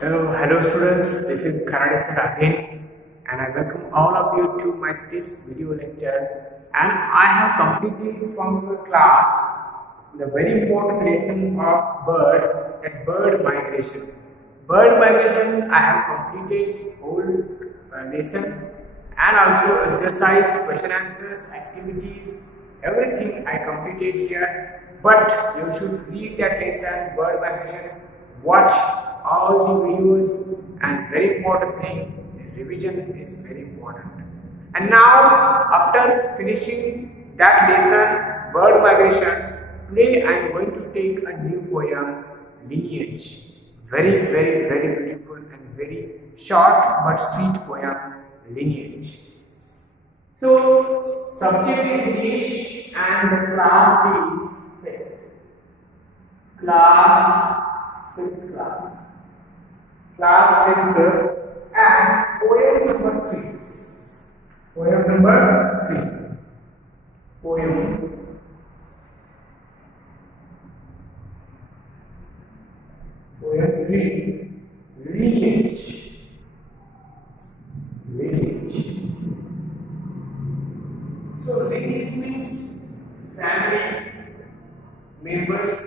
Hello students, this is Karade sir again and I welcome all of you to my this video lecture, and I have completed from your class the very important lesson of bird migration. Bird migration I have completed whole lesson, and also exercise, question answers, activities, everything I completed here. But you should read that lesson, bird migration, watch all the videos, and very important thing, revision is very important. And now after finishing that lesson, bird migration, today I am going to take a new poem, Lineage. Very beautiful and very short but sweet poem, Lineage. So subject is English and the class is fifth. Fifth class. Class 5th, and poem number 3. Poem number 3. Poem 3. Lineage. So lineage means family members,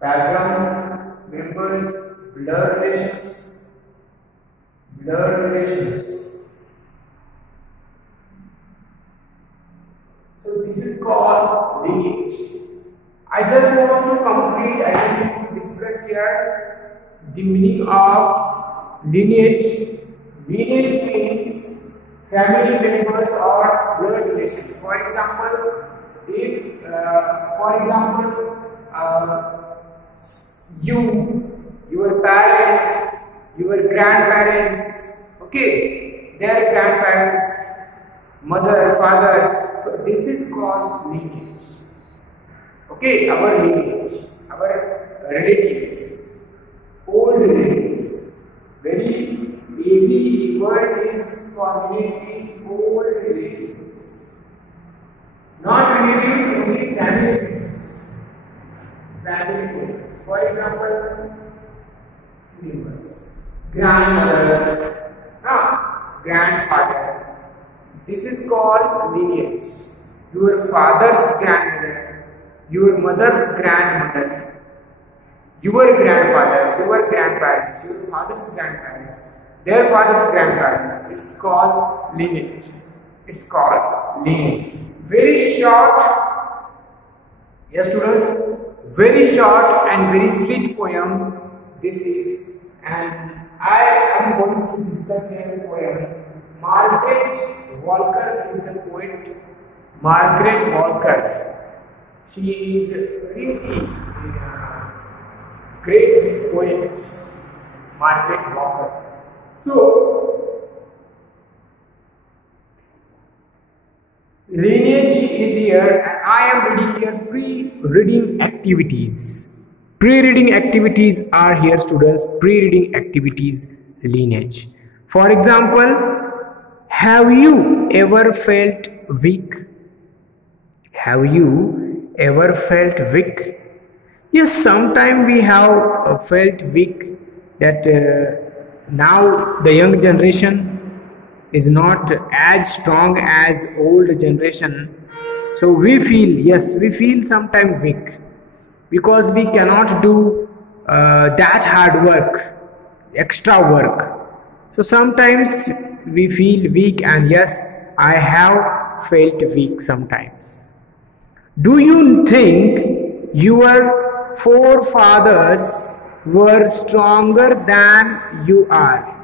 background members, blood relations. So this is called lineage. I just want to discuss here the meaning of lineage. Lineage means family members or blood relations. For example, your parents, your grandparents, okay, their grandparents, mother, father. So this is called lineage. Okay, our lineage, our relatives, old relatives. Very easy word is for lineage is old relatives. Not relatives, only family members. For example, members, grandmother, grandfather. This is called lineage. Your father's grandmother, your mother's grandmother, your grandfather, your grandparents, your father's grandparents, their father's grandparents. It's called lineage. Very short, yes students, very short and very sweet poem this is, and I am going to discuss here the poem. Margaret Walker is the poet. Margaret Walker, she is really great poet, Margaret Walker. So lineage is here, and I am reading here pre-reading activities. Pre-reading activities are here, students. Pre-reading activities, lineage. For example, have you ever felt weak? Have you ever felt weak? Yes, sometimes we have felt weak, that now the young generation is not as strong as old generation. So we feel sometimes weak because we cannot do that hard work, extra work. So sometimes we feel weak, and yes, I have felt weak sometimes. Do you think your forefathers were stronger than you are?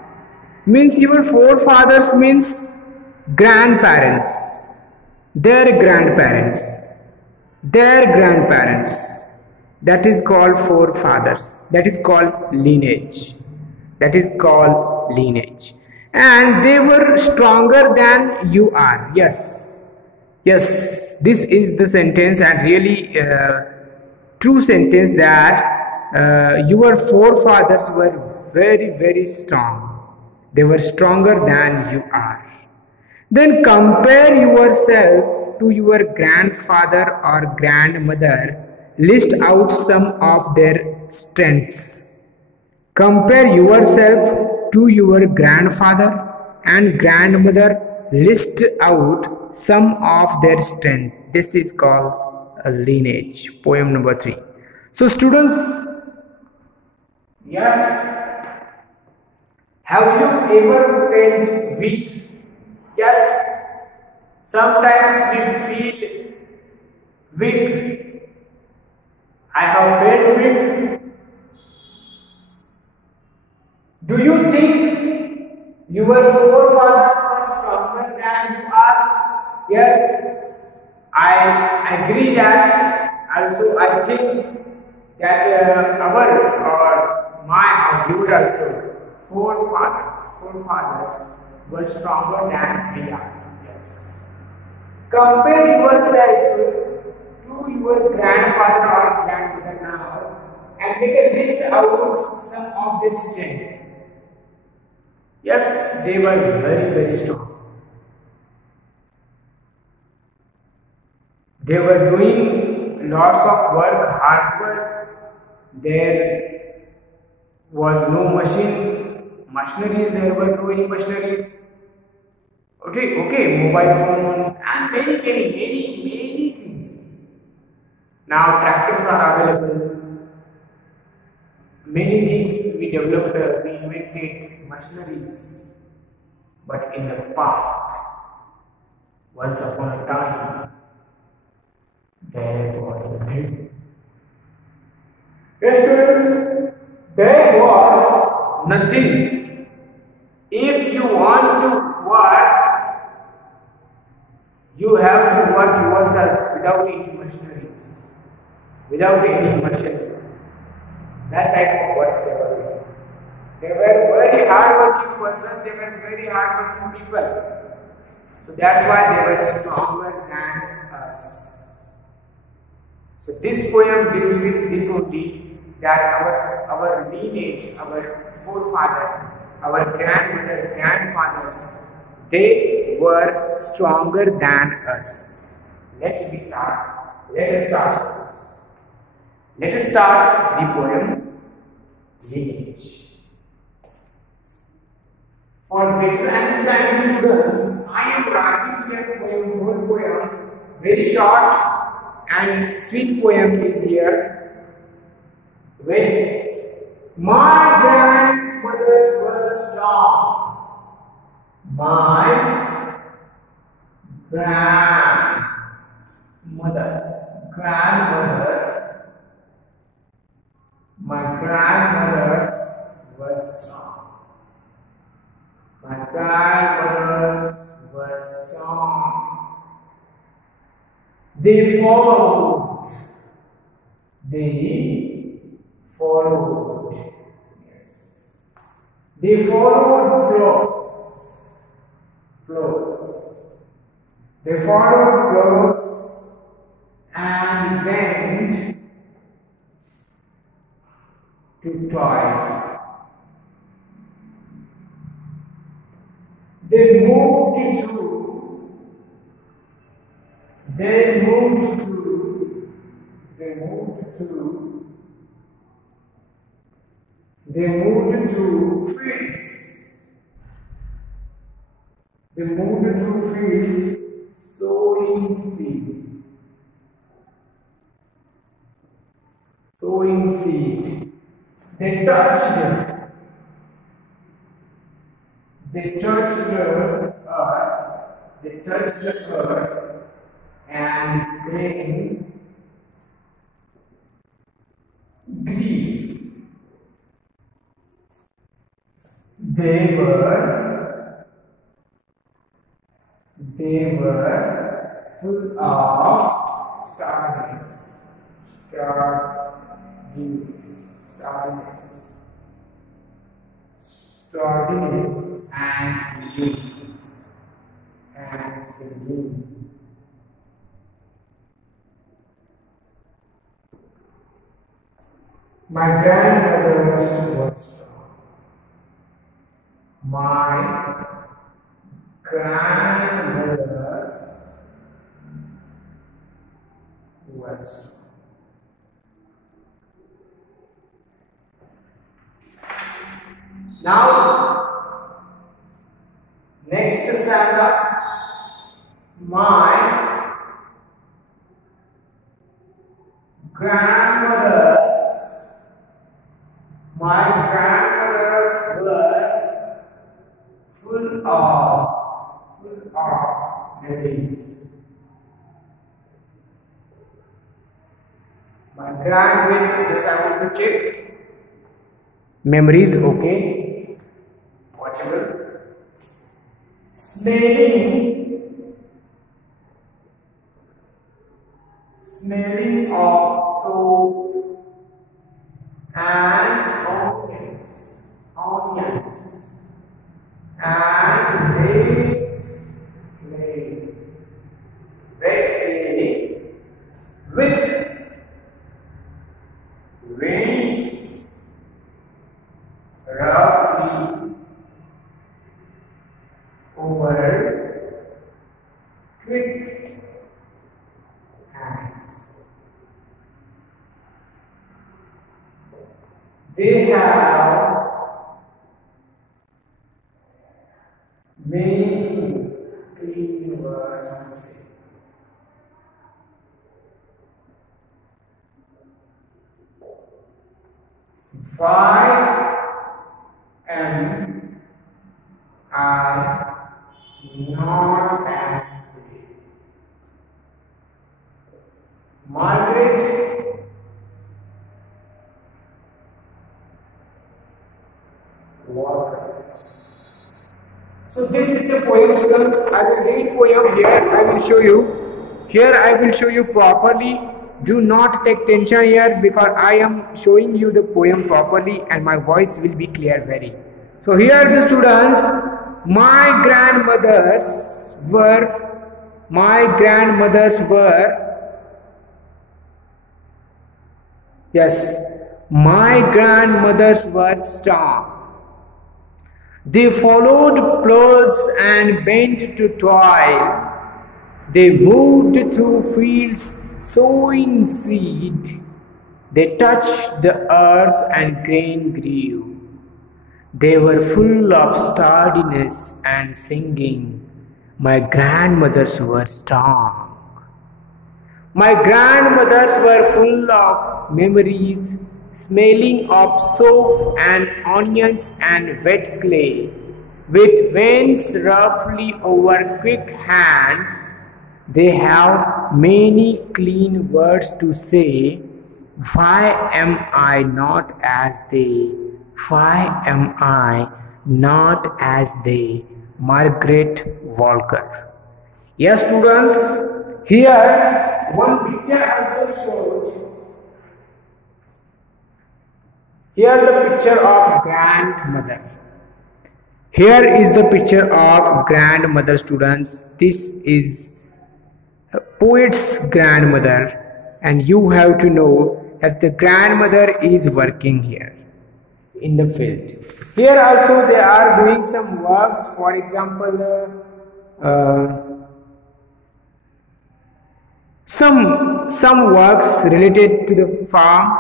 Means your forefathers means grandparents, their grandparents. That is called forefathers. That is called lineage. And they were stronger than you are. Yes, this is the sentence, and really true sentence, that your forefathers were very strong. They were stronger than you are. Then compare yourself to your grandfather or grandmother. List out some of their strengths. Compare yourself to your grandfather and grandmother. List out some of their strengths. This is called a lineage. Poem number 3. So students, yes, have you ever felt weak? Yes, sometimes we feel weak. I have felt weak. Do you think your forefathers were stronger than you are? Yes, I agree that. Also, I think that our or my or your also forefathers were stronger than we are. Yes. Compare yourself to your grandfather or grandmother now and make a list out some of their strength. Yes, they were very strong. They were doing lots of work, hard work. There was no machineries, there were no any machineries. Okay, mobile phones and many things. Now tractors are available. Many things we developed, we invented machineries. But in the past, once upon a time, there was nothing. Yes, students, there was nothing. If you want to work, you have to work yourself without any machineries, without any machine. That type of work they were doing. They were very hard-working persons. They were very hard-working people. So that's why they were stronger than us. So this poem deals with this only, that our lineage, our forefather, our grandmother, grandfathers, they were stronger than us. Let us start the poem lineage. For better understanding, students, I am writing here one poem, very short and sweet poem is here. Wait. My grandmothers were strong. My grandmothers were strong. My grandmothers were strong. They followed. Yes. They followed clothes. They followed clothes and went to toil. They moved to fields. They moved to fields sowing seed. They touched the earth and grain grief. They were full of stardiness and singing. My grandmother was strong. My grandmother was strong. Now, next stanza. My grandmothers were full of memories. My grandmother, just I want to check. Memories, okay. Watchable. Smelling of soap and onions and wet clay with winds roughly over quick hands. They have many clean words to say. Why am I not as pretty? Margaret Walker. So this is the poem, students. I will read poem here. I will show you. Here I will show you properly. Do not take tension here because I am showing you the poem properly and my voice will be clear very. So here the students, my grandmothers were strong. They followed plows and bent to toil. They moved through fields sowing seed. They touched the earth and grain grew. They were full of sturdiness and singing. My grandmothers were strong. My grandmothers were full of memories, smelling of soap and onions and wet clay, with veins roughly over quick hands. They have many clean words to say. Why am I not as they? Why am I not as they? Margaret Walker. Yes, students, here one picture also shows. Here the picture of grandmother. Here is the picture of grandmother, students. This is a poet's grandmother, and you have to know that the grandmother is working here in the field. Here also they are doing some works, for example, some works related to the farm.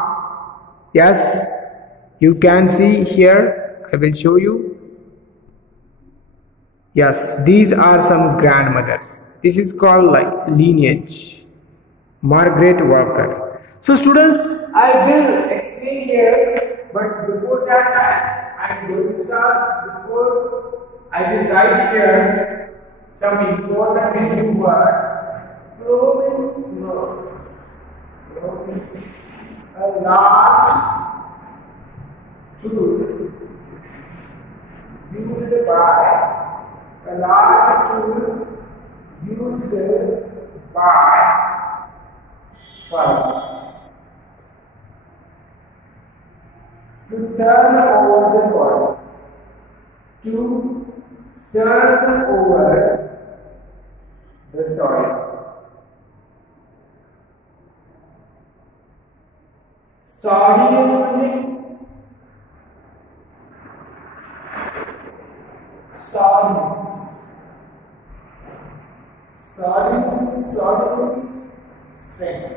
Yes, you can see here. I will show you. Yes, these are some grandmothers. This is called like lineage. Margaret Walker. So students, I will explain here, but before that I am going to start. Before I will write here some important missing words. Plow means a large tool used by a large tool used by farmers to turn over the soil. To turn over the soil. Sturdiness. Sturdiness is strength.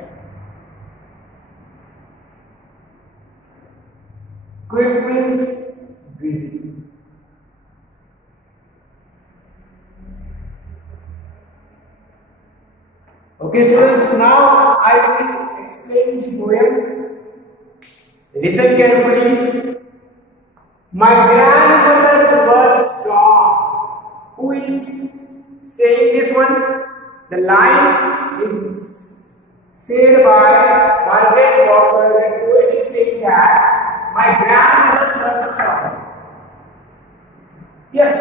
Quick means busy. Okay, students, now I will explain the poem. Listen carefully. My grandmother's was strong. Who is saying this one? The line is said by Margaret Walker. The poet is saying that my grandmother's was strong. Yes.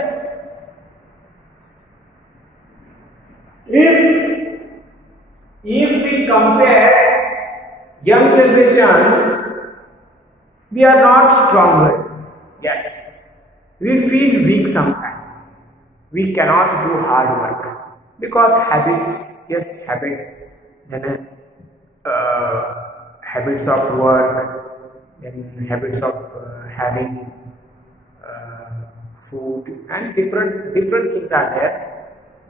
If we compare young generation, we are not stronger. Yes, we feel weak sometimes. We cannot do hard work because habits. Yes, habits. Then habits of work, then habits of having food, and different things are there.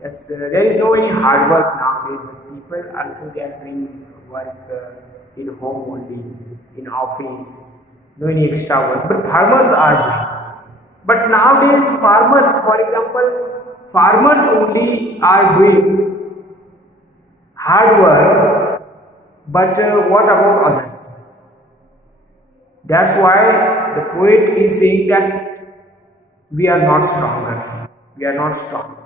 Yes, there is no any hard work nowadays. People also they are doing work in home only, in office, no any extra work. But farmers are doing. But nowadays farmers, for example, farmers only are doing hard work. But what about others? That's why the poet is saying that we are not stronger. We are not strong.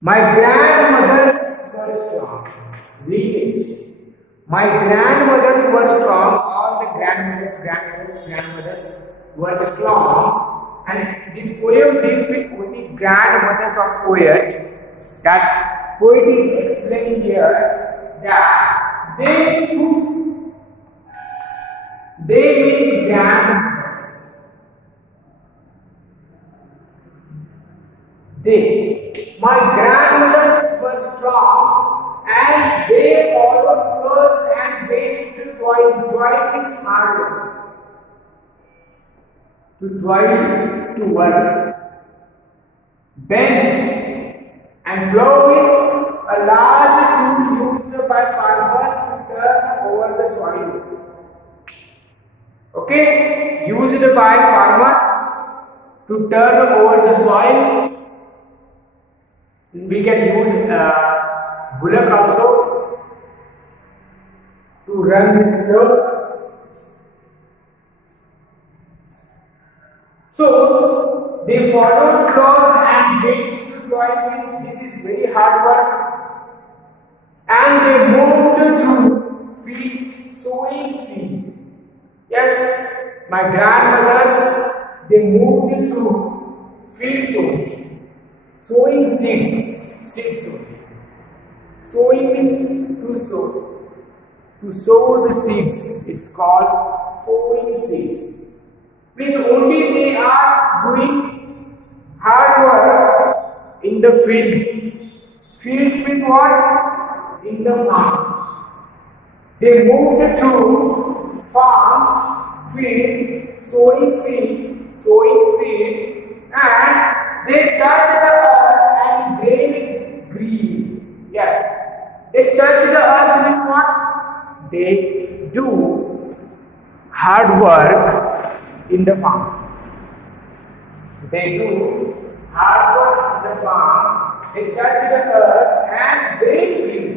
My grandmothers were strong. Read it. My grandmothers were strong. All the grandmothers were strong. And this poem deals with only grandmothers of poet. That poet is explaining here that they means grandmothers. My grandmothers were strong and they followed close and went to toil. Toil is hard work. To toil, to work. Bend and plow is a large tool used by farmers to turn over the soil. Okay, used by farmers to turn over the soil. We can use bullock also to run this plow. So they followed close and went to toil. This is very hard work. And they moved through fields sowing seed. Yes, my grandmothers, they moved through fields sowing seeds. Seeds sowing. Sowing means to sow. To sow the seeds. It's called sowing seeds. Means only they are doing hard work in the fields. Fields means what? In the farm. They moved through farms, fields, sowing seed, and they touched the earth and grained green. Yes, they touch the earth means what? They do hard work in the farm. They do hard work in the farm. They touch the earth and grain green.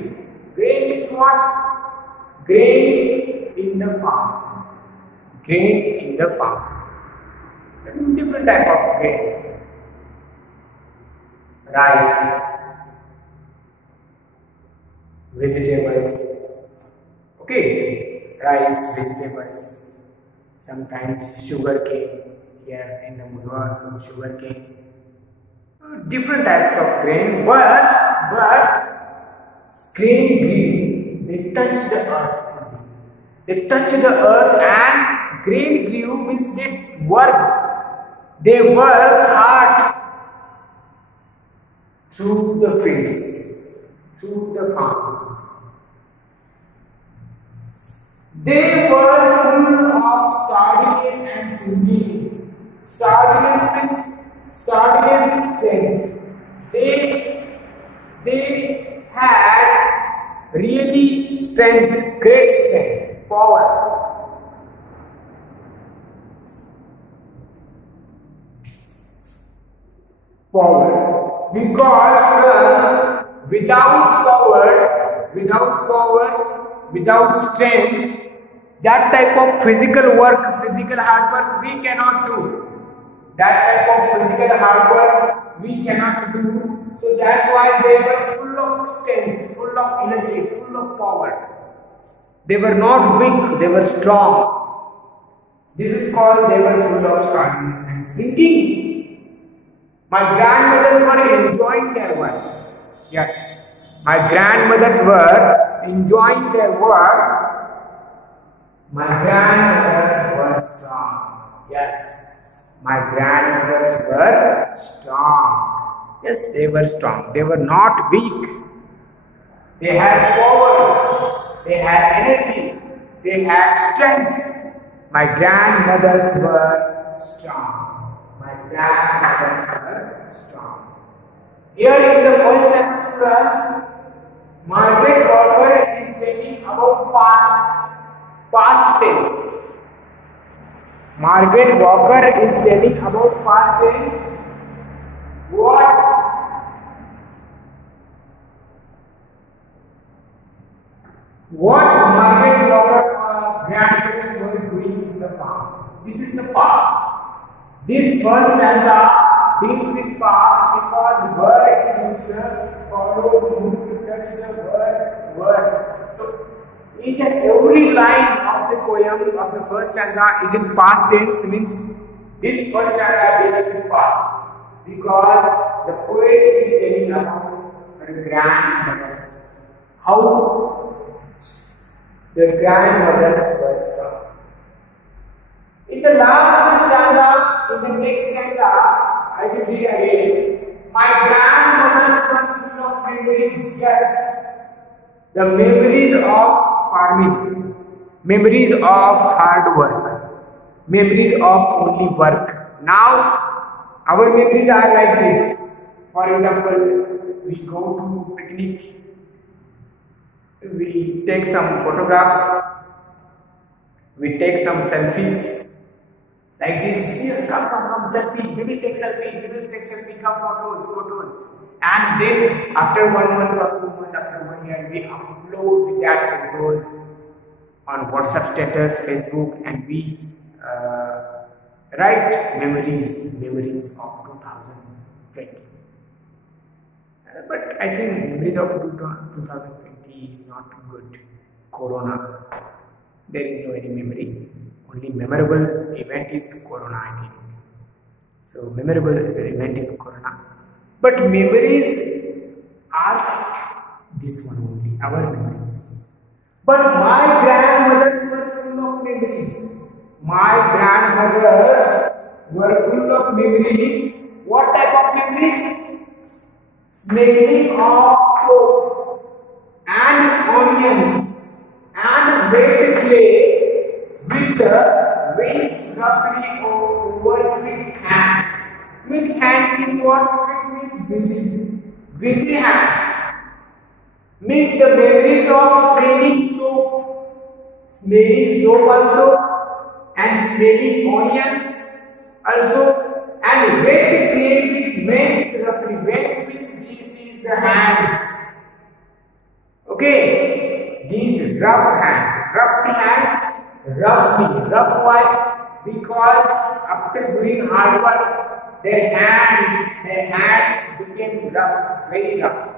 Grain means what? Grain in the farm. Grain in the farm. Different type of grain. Rice, vegetables. Okay, rice, vegetables. Sometimes sugar cane. Here in the Mudra also sugar cane. Different types of grain, but grain green. They touch the earth. They touch the earth and grain grew means they work. They work hard through the fields, through the farms. They were full of sturdiness and singing. Sturdiness means strength. They had really strength, great strength, power. Because without power without strength, that type of physical work, physical hard work we cannot do. That type of physical hard work we cannot do. So that's why they were full of strength, full of energy, full of power. They were not weak, they were strong. This is called they were full of strongness and singing. My grandmothers were enjoying their work. Yes, my grandmothers were enjoying their work. My grandmothers were strong. Yes, my grandmothers were strong. Yes, they were strong. They were not weak. They had power. They had energy. They had strength. My grandmothers were strong. My grandmothers were strong. Here in the first episode, Margaret Walker is telling about past tense. Margaret Walker is telling about past tense. What Margaret Walker grandparents were doing in the past. This is the past. This first stanza deals with past because word future followed move to touch the word. So each and every line of the poem of the first stanza is in past tense, means this first stanza deals with past because the poet is telling about her grandmothers, how the grandmothers were strong. In the last stanza, in the next stanza, I will read again. My grandmothers were full of memories. Yes, the memories of farming, memories of hard work, memories of only work. Now, our memories are like this. For example, we go to picnic. We take some photographs, we take some selfies, like this. Yes, come, selfie, we will take selfie, come photos. And then after 1 month or 2 months, after 1 year, we upload that photos on WhatsApp status, Facebook, and we write memories of 2020. But I think memories of 2020 is not good. Corona. There is no any memory. Only memorable event is Corona, I think. So memorable event is Corona. But memories are like this one only, our memories. But my grandmothers were full of memories. My grandmothers were full of memories. What type of memories? Smelling of soap and onions and wet clay with the wings roughly over quick hands. Quick hands means what? Quick means busy. Busy hands. Means the memories of smelling soap also, and smelling onions also, and wet clay with wings roughly. Wings means the hands. Okay, these rough why? Because after doing hard work, their hands became rough, very rough.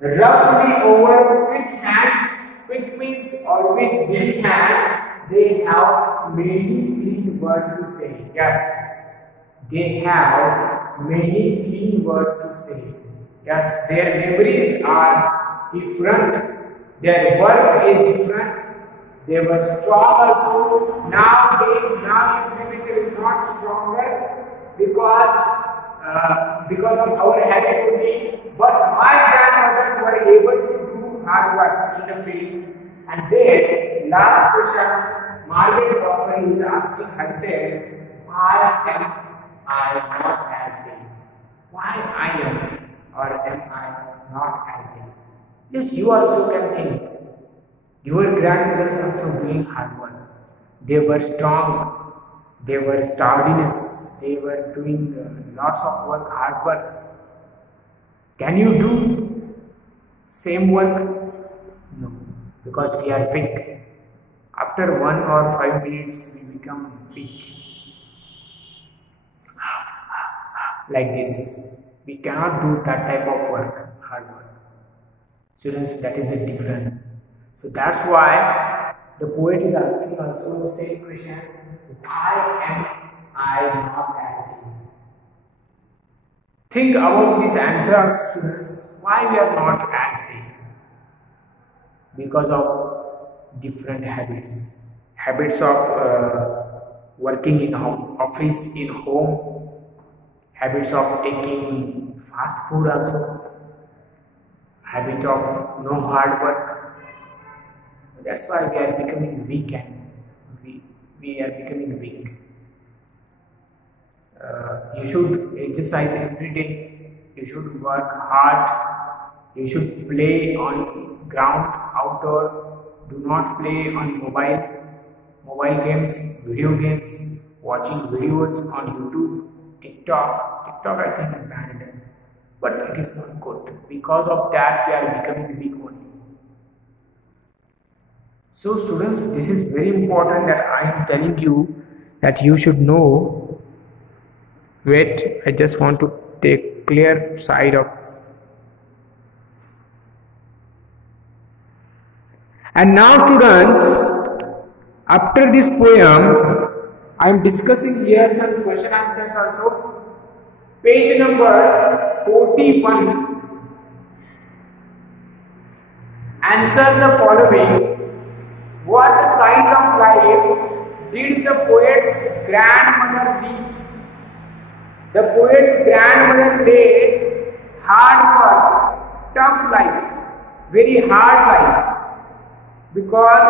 Roughly over quick hands. Quick means always busy hands. They have many clean words to say. Yes, they have many clean words to say. Yes, their memories are different, their work is different, they were strong also. Nowadays, information is not stronger because of our habit only. But my grandmothers were able to do hard work in the field. And then, last question, Margaret Walker is asking herself, why am I not as they? Why I am? Or am I not as they? Yes, you also can think. Your grandmothers also doing hard work. They were strong. They were sturdiness. They were doing lots of work, hard work. Can you do same work? No, because we are weak. After 1 or 5 minutes we become weak. Like this. We cannot do that type of work, hard work. Students, that is the difference. So that's why the poet is asking also the same question, why am I not as thee? Think about this answer, students. Why we are not as thee? Because of different habits. Habits of working in home, office, in home. Habits of taking fast food also. Habit of no hard work. That's why we are becoming weak and we are becoming weak. You should exercise every day. You should work hard. You should play on ground, outdoor. Do not play on mobile games, video games, watching videos on YouTube, TikTok. TikTok I think is banned, but it is not good. Because of that, we are becoming weak only. So students, this is very important that I am telling you that you should know. Wait, I just want to take clear side of. And now students, after this poem, I am discussing here some question answers also. Page number 41. Answer the following. What kind of life did the poet's grandmother lead? The poet's grandmother led hard work, tough life, very hard life, because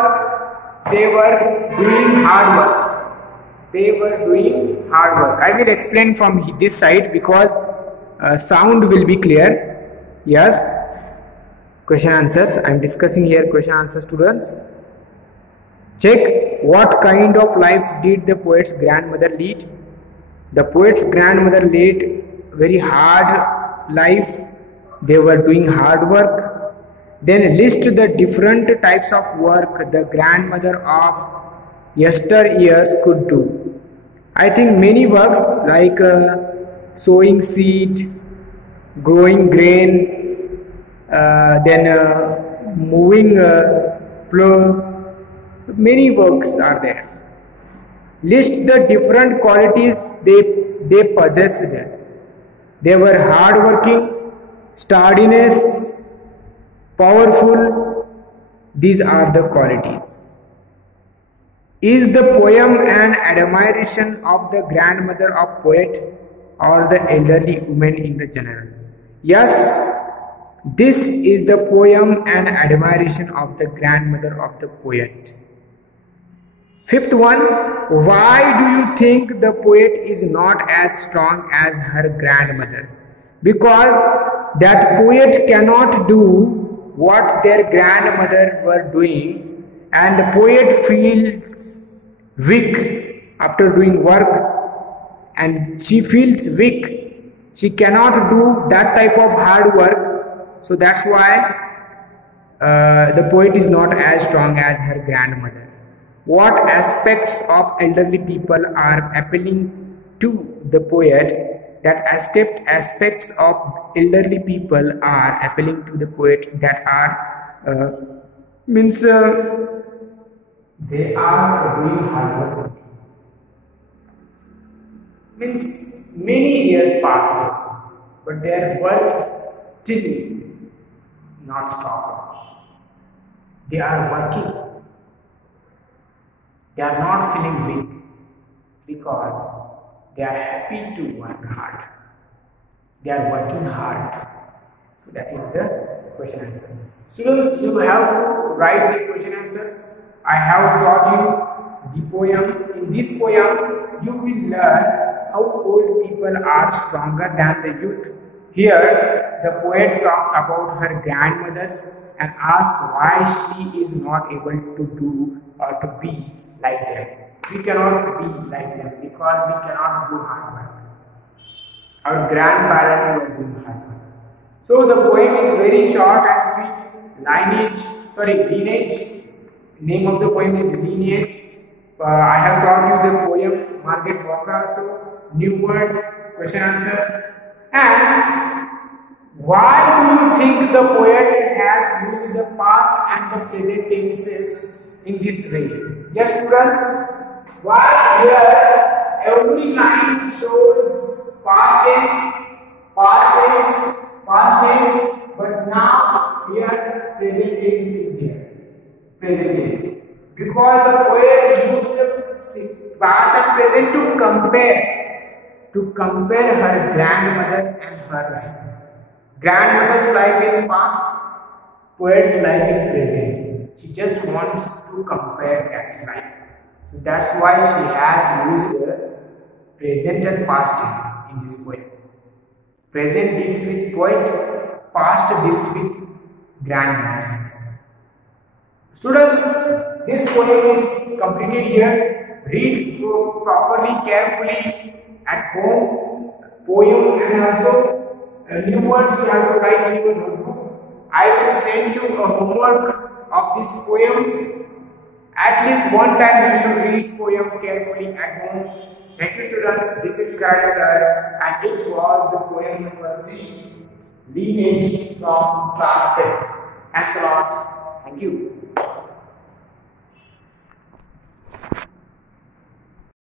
they were doing hard work. They were doing hard work. I will explain from this side because sound will be clear. Yes. Question answers. I am discussing here question answers, students. Check what kind of life did the poet's grandmother lead. The poet's grandmother led very hard life. They were doing hard work. Then list the different types of work the grandmother of yesteryears could do. I think many works like sowing seed, growing grain, then moving plough. Many works are there. List the different qualities they possessed. They were hardworking, sturdiness, powerful. These are the qualities. Is the poem an admiration of the grandmother of poet or the elderly woman in the general? Yes, this is the poem an admiration of the grandmother of the poet. Fifth one, why do you think the poet is not as strong as her grandmother? Because that poet cannot do what their grandmother were doing, and the poet feels weak after doing work, and she feels weak. She cannot do that type of hard work, so that's why the poet is not as strong as her grandmother. What aspects of elderly people are appealing to the poet? That aspects of elderly people are appealing to the poet that are they are doing hard work. Means many years passed, but their work still not stopped. They are working. They are not feeling weak because they are happy to work hard. They are working hard. So that is the question answers. Students, you have to write the question answers. I have taught you the poem. In this poem, you will learn how old people are stronger than the youth. Here, the poet talks about her grandmothers and asks why she is not able to do or to be like them. We cannot be like them because we cannot do hard work. Our grandparents were doing hard work. So the poem is very short and sweet. lineage. Name of the poem is Lineage. I have taught you the poem Margaret Walker also, new words, question answers. And why do you think the poet has used the past and the present tenses in this way? Yes, students, why here every line shows past tense, but now here present tense is here. Present tense. Because the poet used past and present to compare her grandmother and her life. Grandmother's life in past, poet's life in present. She just wants to compare that life. So that's why she has used the present and past tense in this poem. Present deals with poet, past deals with grandmothers. Students, this poem is completed here. Read properly, carefully at home. Poem and also new words you have to write in your notebook. I will send you a homework of this poem. At least one time you should read poem carefully at home. Thank you, students. This is Karate sir, and it was the poem number 3, Lineage, from class 10. Thanks a lot. Thank you.